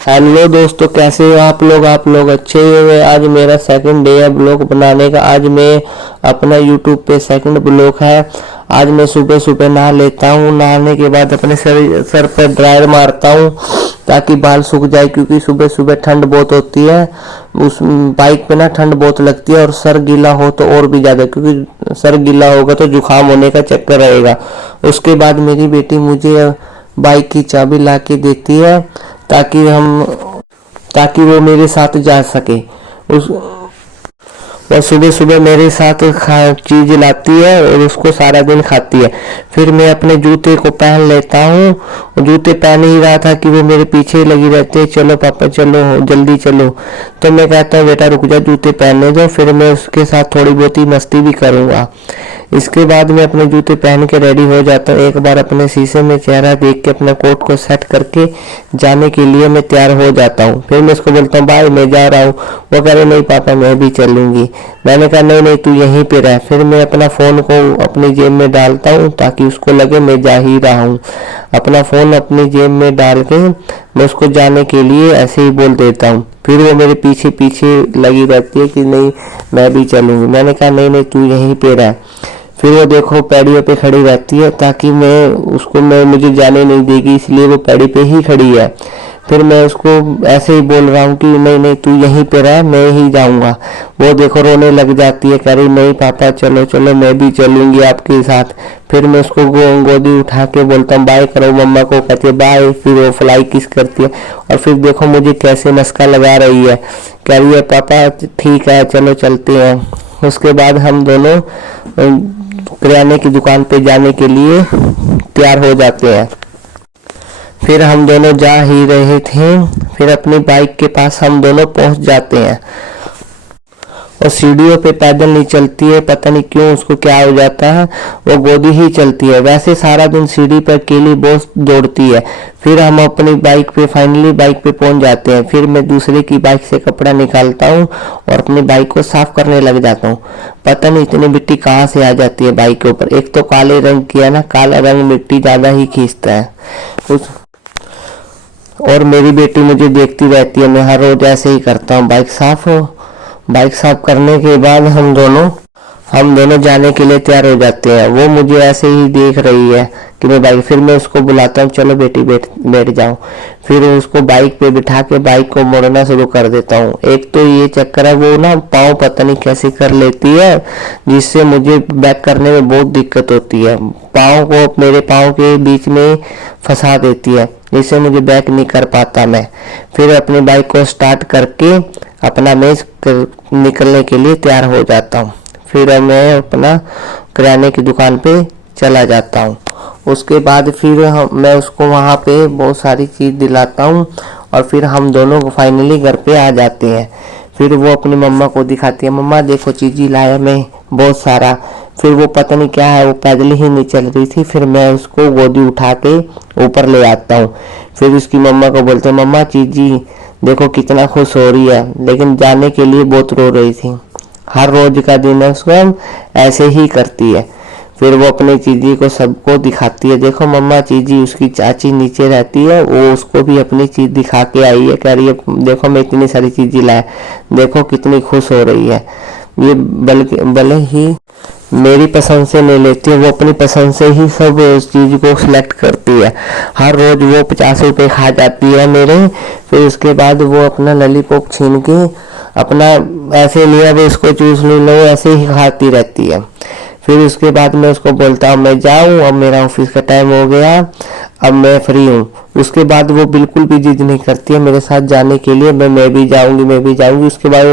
Hello दोस्तों, कैसे हो आप लोग अच्छे ही होंगे। आज मेरा सेकंड डे है ब्लॉग बनाने का। आज मैं अपना यूट्यूब पे सेकंड ब्लॉग है। आज मैं सुबह सुबह नहा लेता हूँ। नहाने के बाद अपने सर पर ड्रायर मारता हूँ ताकि बाल सूख जाए, क्योंकि सुबह सुबह ठंड बहुत होती है। उस बाइक पे ना ठंड बहुत लगती है और सर गीला हो तो और भी ज़्यादा, क्योंकि सर गीला होगा तो जुकाम होने का चक्कर रहेगा। उसके बाद मेरी बेटी मुझे बाइक की चाबी ला के देती है ताकि वो मेरे साथ जा सके। उस वह सुबह सुबह मेरे साथ चीज लाती है और उसको सारा दिन खाती है। फिर मैं अपने जूते को पहन लेता हूँ। जूते पहन ही रहा था कि वो मेरे पीछे लगी रहती है, चलो पापा चलो जल्दी चलो। तो मैं कहता हूँ बेटा रुक जा, जूते पहनने दो, फिर मैं उसके साथ थोड़ी बहुत ही मस्ती भी करूँगा। इसके बाद मैं अपने जूते पहन के रेडी हो जाता हूँ। एक बार अपने शीशे में चेहरा देख के अपना कोट को सेट करके जाने के लिए मैं तैयार हो जाता हूँ। फिर मैं उसको बोलता हूँ बाय मैं जा रहा हूँ। वो कह रहे नहीं पापा मैं भी चलूंगी। मैंने कहा नहीं नहीं तू यहीं पे रह। फिर मैं अपना फ़ोन को अपनी जेब में डालता हूँ ताकि उसको लगे मैं जा ही रहा हूँ। अपना फ़ोन अपनी जेब में डाल के मैं उसको जाने के लिए ऐसे ही बोल देता हूँ। फिर वो मेरे पीछे पीछे लगी रहती है कि नहीं मैं भी चलूँगी। मैंने कहा नहीं नहीं तू यहीं पे रह। फिर वो देखो पैड़ियों पे खड़ी रहती है ताकि मैं मुझे जाने नहीं देगी, इसलिए वो पैड़ी पे ही खड़ी है। फिर मैं उसको ऐसे ही बोल रहा हूँ कि नहीं नहीं तू यहीं पे रह, मैं ही जाऊँगा। वो देखो रोने लग जाती है, कह रही नहीं पापा चलो चलो मैं भी चलूँगी आपके साथ। फिर मैं उसको गोदी उठा के बोलता हूँ बाय करो मम्मा को, कहती है बाय। फिर वो फ्लाई किस करती है और फिर देखो मुझे कैसे मस्का लगा रही है, कह रही है पापा ठीक है चलो चलते हैं। उसके बाद हम दोनों किराने की दुकान पे जाने के लिए तैयार हो जाते हैं। फिर हम दोनों जा ही रहे थे, फिर अपनी बाइक के पास हम दोनों पहुंच जाते हैं। और सीढ़ियों पे पैदल नहीं चलती है, पता नहीं क्यों उसको क्या हो जाता है, वो गोदी ही चलती है। वैसे सारा दिन सीढ़ी पर अकेली बहुत दौड़ती है। फिर हम अपनी बाइक पे फाइनली बाइक पे पहुंच जाते हैं। फिर मैं दूसरे की बाइक से कपड़ा निकालता हूँ और अपनी बाइक को साफ करने लग जाता हूँ। पता नहीं इतनी मिट्टी कहाँ से आ जाती है बाइक के ऊपर। एक तो काले रंग की है ना, काला रंग मिट्टी ज्यादा ही खींचता है और मेरी बेटी मुझे देखती रहती है। मैं हर रोज ऐसे ही करता हूँ बाइक साफ करने के बाद हम दोनों जाने के लिए तैयार हो जाते हैं। वो मुझे ऐसे ही देख रही है कि फिर मैं उसको बुलाता हूँ चलो बेटी बैठ जाओ। फिर उसको बाइक पे बिठा के बाइक को मोड़ना शुरू कर देता हूँ। एक तो ये चक्कर है वो ना पाँव पता नहीं कैसे कर लेती है, जिससे मुझे बैक करने में बहुत दिक्कत होती है। पाँव को मेरे पाँव के बीच में फंसा देती है, जिससे मुझे बैक नहीं कर पाता मैं। फिर अपनी बाइक को स्टार्ट करके अपना मैं निकलने के लिए तैयार हो जाता हूँ। फिर मैं अपना किराने की दुकान पे चला जाता हूँ। उसके बाद फिर मैं उसको वहाँ पे बहुत सारी चीज़ दिलाता हूँ और फिर हम दोनों फाइनली घर पे आ जाते हैं। फिर वो अपनी मम्मा को दिखाती है, मम्मा देखो चीज़ी लाया मैं बहुत सारा। फिर वो पता नहीं क्या है, वो पैदल ही नहीं चल रही थी। फिर मैं उसको गोदी उठा के ऊपर ले आता हूँ। फिर उसकी मम्मा को बोलते हैं मम्मा चीज़ी देखो कितना खुश हो रही है, लेकिन जाने के लिए बहुत रो रही थी। हर रोज का दिन है, उसको ऐसे ही करती है। फिर वो अपने चीजी को सबको दिखाती है, देखो मम्मा चीजी, उसकी चाची नीचे रहती है, वो उसको भी अपनी चीज दिखा के आई है, कह रही है देखो मैं इतनी सारी चीजें लाया, देखो कितनी खुश हो रही है। ये भले ही मेरी पसंद से नहीं लेती है, वो अपनी पसंद से ही सब उस चीज को सिलेक्ट करती है। हर रोज वो 50 रुपए खा जाती है मेरे। फिर उसके बाद वो अपना लॉलीपॉप छीन के अपना ऐसे नहीं अब उसको चूस नहीं लो, ऐसे ही खाती रहती है। फिर उसके बाद मैं उसको बोलता हूँ मैं जाऊँ, अब मेरा ऑफिस का टाइम हो गया, अब मैं फ्री हूँ। उसके बाद वो बिल्कुल भी जिद नहीं करती है मेरे साथ जाने के लिए, मैं भी जाऊँगी। उसके बाद